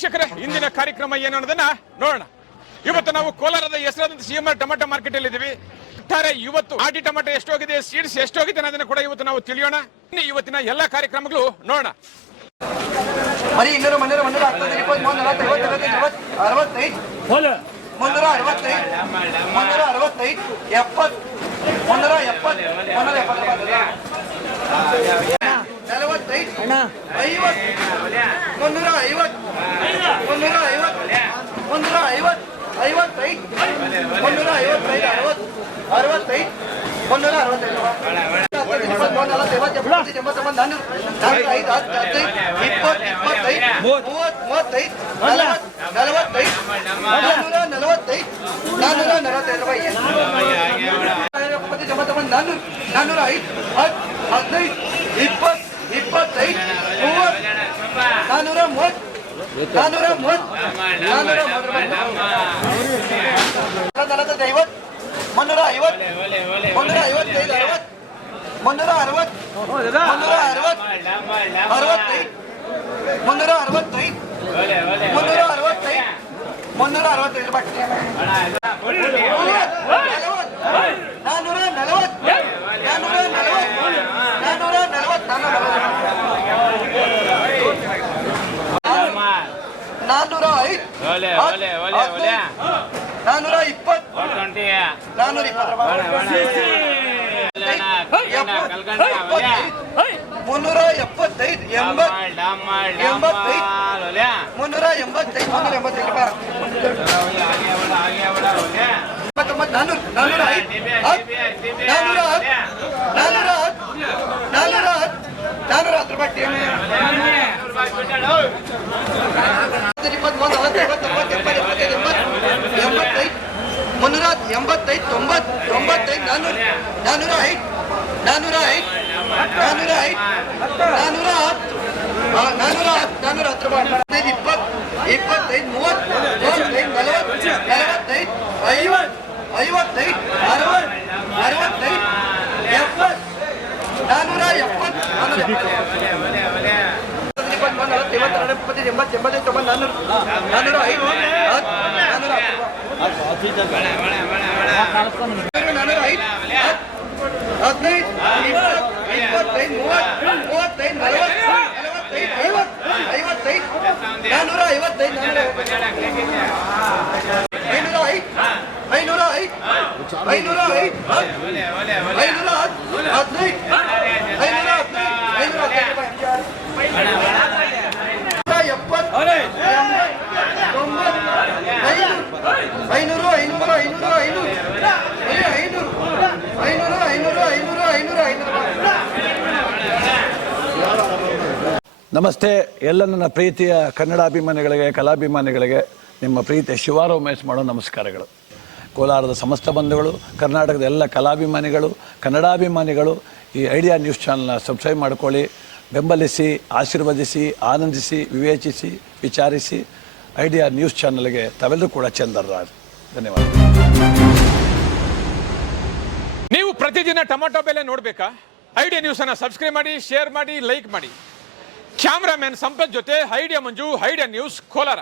ವೀಕ್ಷಕರೇ, ಇಂದಿನ ಕಾರ್ಯಕ್ರಮ ಏನು ಅನ್ನೋದನ್ನ ನೋಡೋಣ. ಇವತ್ತು ನಾವು ಕೋಲಾರದ ಹೆಸರಾದಂತ ಸಿಎಂಆರ್ ಟೊಮೆಟೊ ಮಾರ್ಕೆಟ್ ಅಲ್ಲಿ ಇದ್ದೀವಿ. ಒಟ್ಟಾರೆ ಇವತ್ತು ಆಟಿ ಟೊಮೆಟೊ ಎಷ್ಟೋಗಿದೆ, ಸೀಡ್ಸ್ ಎಷ್ಟೋಗಿದೆ ಅನ್ನೋದನ್ನ ಕೂಡ ಇವತ್ತು ನಾವು ತಿಳಿಯೋಣ. ಇವತ್ತಿನ ಎಲ್ಲಾ ಕಾರ್ಯಕ್ರಮಗಳು ನೋಡೋಣ. ಮರಿ 200 ಮಣ್ಣೂರು 160 20 340 50 60 65 365 70 370 ನಮಸ್ತೆ. ಎಲ್ಲ ನನ್ನ ಪ್ರೀತಿಯ ಕನ್ನಡಾಭಿಮಾನಿಗಳಿಗೆ, ಕಲಾಭಿಮಾನಿಗಳಿಗೆ ನಿಮ್ಮ ಪ್ರೀತಿಯ ಶಿವಾರ ಉಮೇಶ್ ಮಾಡೋ ನಮಸ್ಕಾರಗಳು. ಕೋಲಾರದ ಸಮಸ್ತ ಬಂಧುಗಳು, ಕರ್ನಾಟಕದ ಎಲ್ಲ ಕಲಾಭಿಮಾನಿಗಳು, ಕನ್ನಡಾಭಿಮಾನಿಗಳು ಈ ಐಡಿಯಾ ನ್ಯೂಸ್ ಚಾನಲ್ನ ಸಬ್ಸ್ಕ್ರೈಬ್ ಮಾಡ್ಕೊಳ್ಳಿ, ಬೆಂಬಲಿಸಿ, ಆಶೀರ್ವದಿಸಿ, ಆನಂದಿಸಿ, ವಿವೇಚಿಸಿ, ವಿಚಾರಿಸಿ. ಐಡಿಯಾ ನ್ಯೂಸ್ ಚಾನಲ್ಗೆ ತಾವೆಲ್ಲರೂ ಕೂಡ ಚಂದರ್ರಾಜ್. ಧನ್ಯವಾದ. ನೀವು ಪ್ರತಿದಿನ ಟೊಮೆಟೊ ಬೆಲೆ ನೋಡ್ಬೇಕಾ? ಐಡಿಯಾ ನ್ಯೂಸ್ ಅನ್ನ ಸಬ್ಸ್ಕ್ರೈಬ್ ಮಾಡಿ, ಶೇರ್ ಮಾಡಿ, ಲೈಕ್ ಮಾಡಿ. ಕ್ಯಾಮ್ರಾಮನ್ ಸಂಪತ್ ಜೊತೆ ಐಡಿಯಾ ಮಂಜು, ಐಡಿಯಾ ನ್ಯೂಸ್, ಕೋಲಾರ.